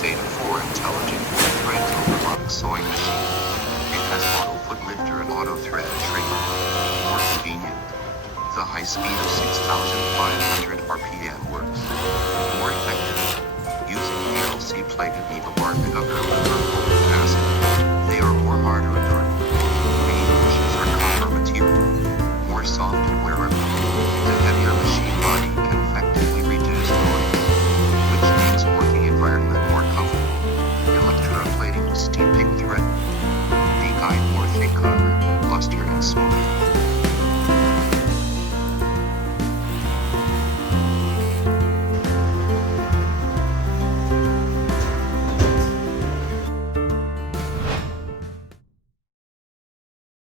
X8A-4 Intelligent thread overlock sewing machine. It has auto foot lifter and auto thread trimmer. More convenient. The high speed of 6,500 RPM works. More effective. Using PLC-plated needle bar pickup for capacity. They are more harder and durable. Main bushes are copper material. More soft and wearable. The heavier machine body can effectively reduce noise, which makes working environment more comfortable. Electroplating steeping thread. The guide more thicker, luster and smooth.